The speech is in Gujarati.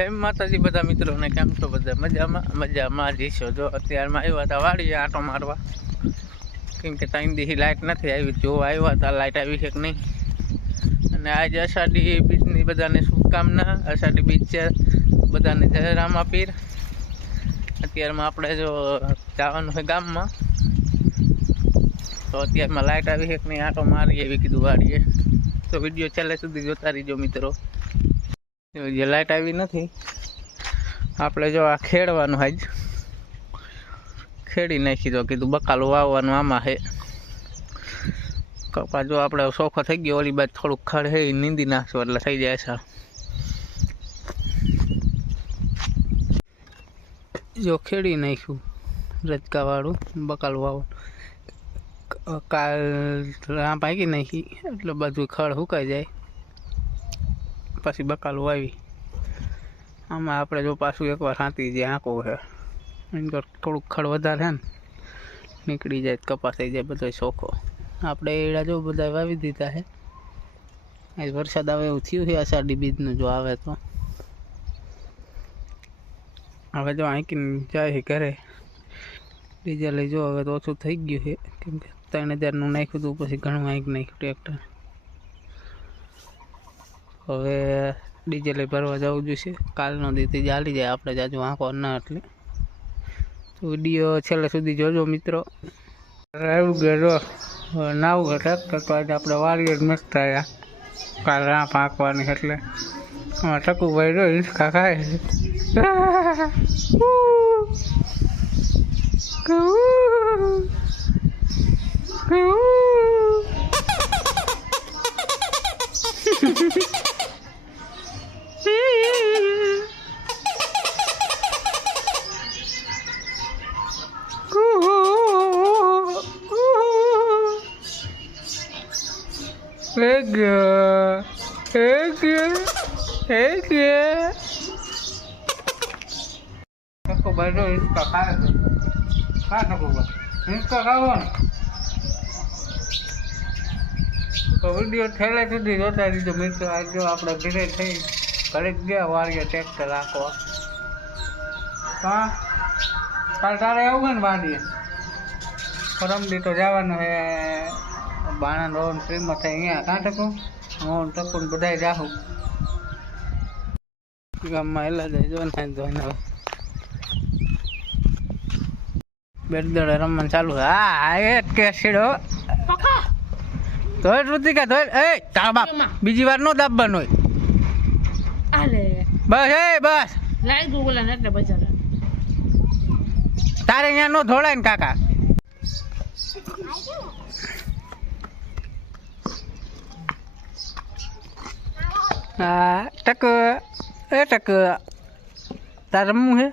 જય માતાજી બધા મિત્રોને, કેમ છો બધા? મજામાં? મજામાં જીશો જો અત્યારમાં આવ્યા હતા વાડીએ આંટો મારવા. કેમ કે ત્રણ દી લાઇટ નથી આવી. જો આવ્યા હતા લાઇટ આવી છે કે નહીં? અને આજે અષાઢી બીજની બધાને શુભકામના. અષાઢી બીજ છે, બધાને જય રામાપીર અત્યારમાં આપણે જો જવાનું છે ગામમાં. તો અત્યારમાં લાઇટ આવી છે કે નહીં? આંટો મારી એવી કીધું વાડીએ. તો વીડિયો છેલ્લે સુધી જોતા રહીજો મિત્રો. જે લાઇટ આવી નથી, આપણે જો આ ખેડવાનું આજ ખેડી નાખી તો કીધું બકાલું વાવવાનું આમાં હે. કપા જો આપણે સોખો થઈ ગયો, ઓલી બાદ થોડુંક ખડ છે નીંદી નાખશું એટલે થઈ જાય છે. જો ખેડી નાખ્યું, રજકાવાળું બકાલું વાવવાનું. કાલ રામ પાકી નાખી, એટલે બધું ખડ સુકાઈ જાય. પછી બકાલું આવી આમાં આપણે જો પાછું એકવાર હાંતી જે આંકો છે એની થોડુંક ખડ વધારે ને, નીકળી જાય, કપાસ થઈ જાય બધો શોખો. આપણે એડા જો બધા વાવી દીધા છે. આજ વરસાદ આવે એવું થયું છે, અષાઢી બીજનું જો આવે તો. હવે જો આંકીને જાય છે ઘરે. ડીઝલ જો હવે તો ઓછું થઈ ગયું છે, કેમ કે ત્રણ હજારનું નાખ્યું હતું, પછી ઘણું આંક નાખ્યું, ટ્રેક્ટર. હવે ડીજે ભરવા જવું જોઈશે. કાલનો દીથી ચાલી જાય, આપણે જાજુ આંખો ના એટલે. તો વીડિયો છેલ્લે સુધી જોજો મિત્રો. આવ્યું ગયો નાવ ઘટક તો આજે આપણે વાડીએ જ મસ્ત થયા. કાલ રા આંકવાની એટલે. આમાં ટકુભાઈ રહ્યો હિંચકા ખાય Ege, ege, ege. Kako baru હિંચકા ખાય છે ખા શકો હિંચકા ખાવો ને તો વીડિયો છેલ્લે સુધી જોતા દીધો મિત્રો આજ જો આપણે ઘરે થઈ ઘરે જ ગયા વાળીએ ટ્રેક્ટર રાખવા હા કાલ તારે આવું ને વાડીએ પરમદી તો જવાનું હે બાણા રોન શ્રીમત અહીંયા. કાં ટકું હું ટકું બધા જાહું. ગામમાં એલા જાય જો ને ધોઈને હવે. બેટ રમવાનું ચાલુ હા એ જ કે છેડો ધોઈ ઋતિકા ધોઈ એ તારા બાપ. બીજી વાર નો દાબવાનું હોય. બસ એ બસ. લાઈ ગૂગલ ને એટલે બજાર. તારે અહીંયા નો ધોળાય ને કાકા. હા ટક એ ટક તાર રમવું છે